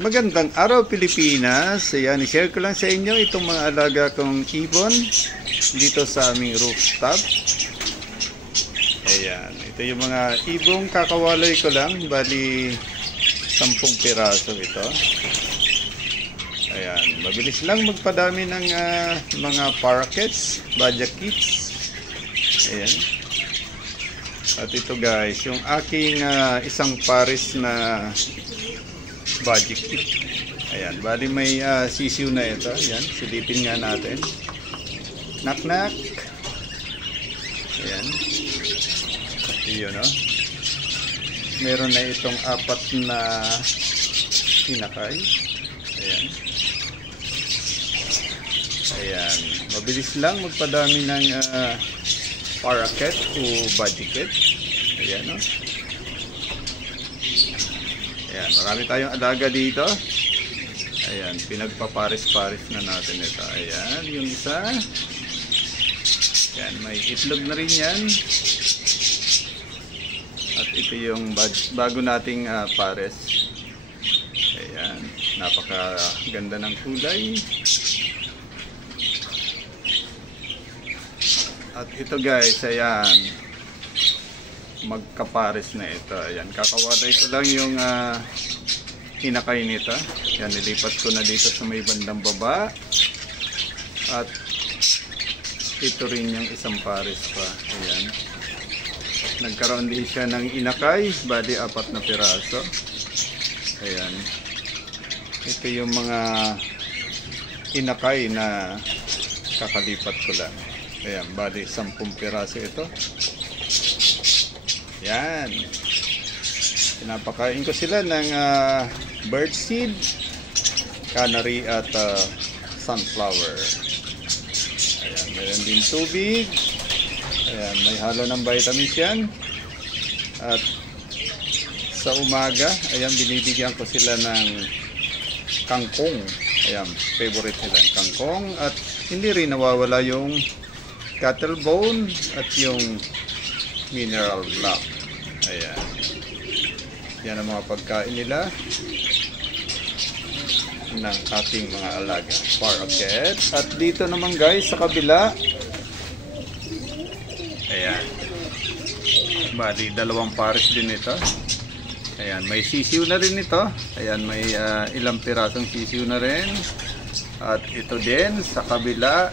Magandang araw Pilipinas. Ayan, i-share ko lang sa inyo itong mga alaga kong ibon dito sa aming rooftop. Ayan, ito yung mga ibong kakawalay ko lang. Bali 10 piraso ito. Ayan, mabilis lang magpadami ng mga parakeets, bajakits. Ayan. At ito guys, yung aking isang pares na budget kit. Ayan, bali may sisiw na ito. Ayan, silipin nga natin. Knock knock. Ayan. Iyon, no? Meron na itong 4 na hinakay. Ayan. Ayan. Mabilis lang magpadami ng parakeet o budget kit. Ayan, no? Ayan, marami tayong alaga dito. Ayan, pinagpapares-pares na natin ito. Ayan, yung isa. Ayan, may itlog na rin yan. At ito yung bago nating pares. Ayan, napakaganda ng kulay. At ito guys, ayan, magkapares na ito. Ayan, kakawalay ko lang yung hinakay nito. Ayan, nilipat ko na dito sa may bandang baba. At ito rin yung isang pares pa. Ayan, nagkaroon din siya ng inakay. Bali 4 na piraso. Ayan, ito yung mga inakay na kakalipat ko lang. Ayan, bali 10 piraso ito. Yan. Pinapakain ko sila ng bird seed, canary at sunflower. Ayan, meron din tubig. Ayan, may halo ng vitamins yan. At sa umaga, ayan, binibigyan ko sila ng kangkong. Ayan, favorite nila ang kangkong. At hindi rin nawawala yung cattle bone at yung mineral block. Ayan. Yan ang mga pagkain nila ng ating mga alaga parakeet. At dito naman guys sa kabila, ayan, bali 2 pares din ito. Ayan, may sisiw na rin ito. Ayan, may ilang pirasong sisiw na rin. At ito din sa kabila,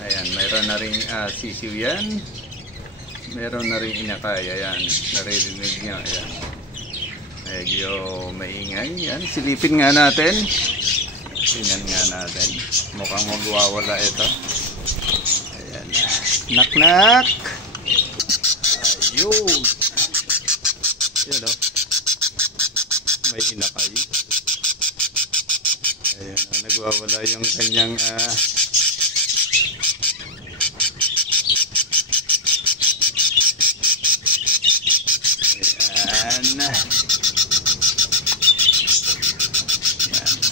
ayan, mayroon na rin sisiw yan. Meron na rin inakay. Ayan, naririnig nyo. Ayan, medyo maingay. Ayan, silipin nga natin. Tingnan nga natin. Mukhang magwawala ito. Ayan, knock knock. Ayun. Ayan, o, may inakay. Ayan, nagwawala yung kanyang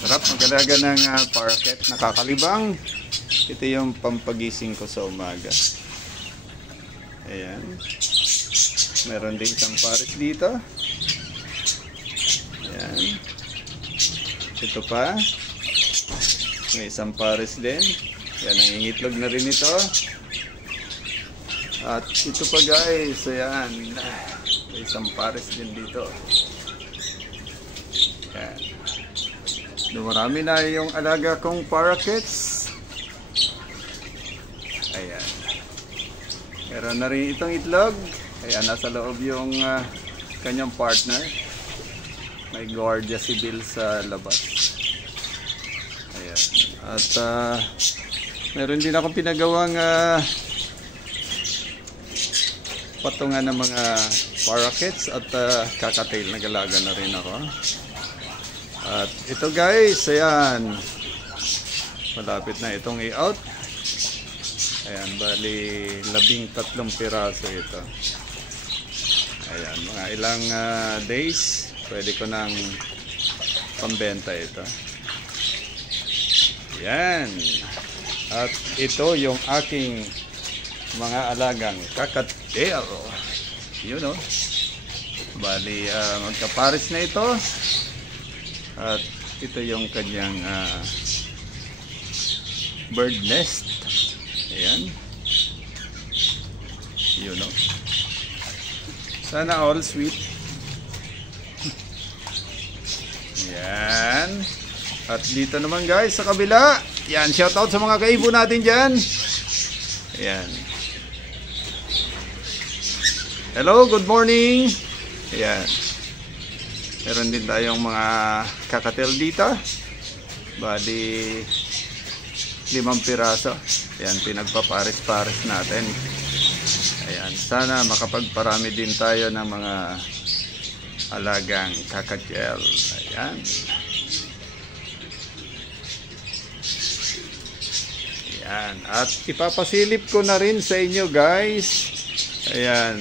sarap magalaga ng parakeet, nakakalibang. Ito yung pampagising ko sa umaga. Ayan, meron din isang pares dito. Ayan, ito pa, may isang pares din. Ayan, nangingitlog na rin ito. At ito pa guys, ayan, may isang pares din dito. Ayan, marami na yung alaga kong parakeets. Ayan, meron na rin itong itlog. Ayan, nasa loob yung kanyang partner. May guardia civil sa labas. Ayan, at meron din akong pinagawang patungan ng mga parakeets. At kakatail, nagalaga na rin ako. At ito guys, ayan, malapit na itong i-out. Ayan, bali 13 piraso ito. Ayan, mga ilang days pwede ko nang pambenta ito. Ayan. At ito yung aking mga alagang kakatail. Yun, no? Bali, magkapares na ito. At ito yung kanyang bird nest. Ayan. Yun, no? Sana all sweet. Yan. At dito naman guys sa kabila. Yan, shoutout sa mga kaibo natin dyan. Ayan. Hello, good morning. Ayan. Meron din tayong mga kakatil dito. Bali 5 piraso. Ayan, pinagpapares-pares natin. Ayan, sana makapagparami din tayo ng mga alagang kakatil. Ayan. Ayan. At ipapasilip ko na rin sa inyo guys. Ayan,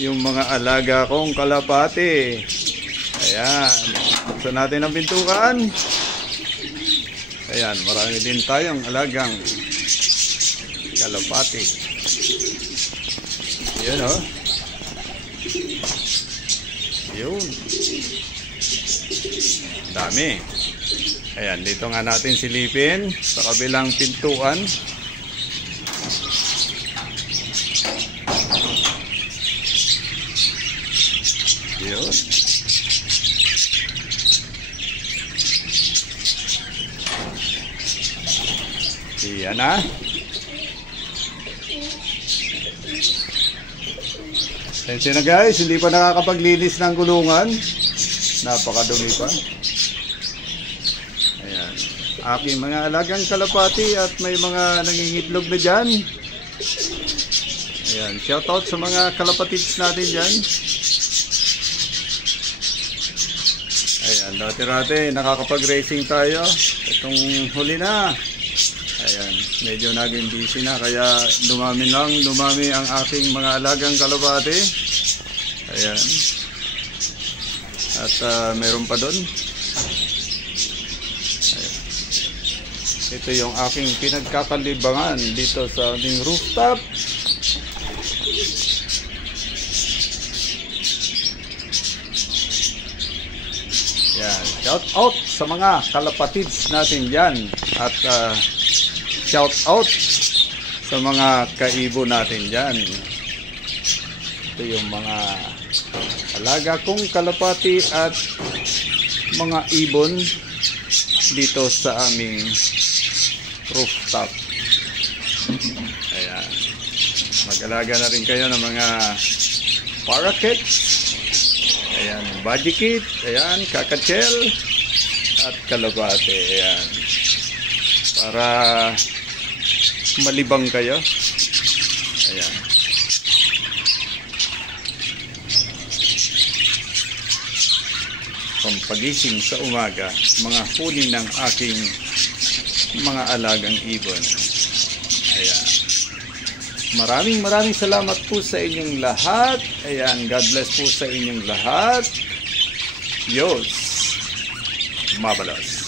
yung mga alaga kong kalapati. Ayan, buksan natin ang pintukan. Ayan, marami din tayong alagang kalapati. Ayan, oh. Yun. Dami. Ayan, dito nga natin silipin sa kabilang pintuan. Yun. Yan na. Tensya na guys, hindi pa nakakapaglinis ng kulungan. Napakadumi pa. Ayan. Aking mga alagang kalapati at may mga nangingitlog na dyan. Ayan. Shoutout sa mga kalapatids natin dyan. Ayan. Dati-rati nakakapag-racing tayo. Itong huli na. Ayan, medyo naging busy na kaya dumami ang aking mga alagang kalapati. Ayan. At meron pa doon. Ayan. Ito yung aking pinagkakalibangan dito sa aming rooftop. Ayan, shout out sa mga kalapatids natin dyan. At shout out sa mga kaibo natin dyan. Ito yung mga alaga kong kalapati at mga ibon dito sa aming rooftop. Ayan. Mag-alaga na rin kayo ng mga parakeets. Ayan, budgie, ayan, kakatil at kalapati. Ayan. Para malibang kayo. Ayan. Pampagising sa umaga, mga huli ng aking mga alagang ibon. Ayan. Maraming salamat po sa inyong lahat. Ayan, God bless po sa inyong lahat. Diyos mabalos.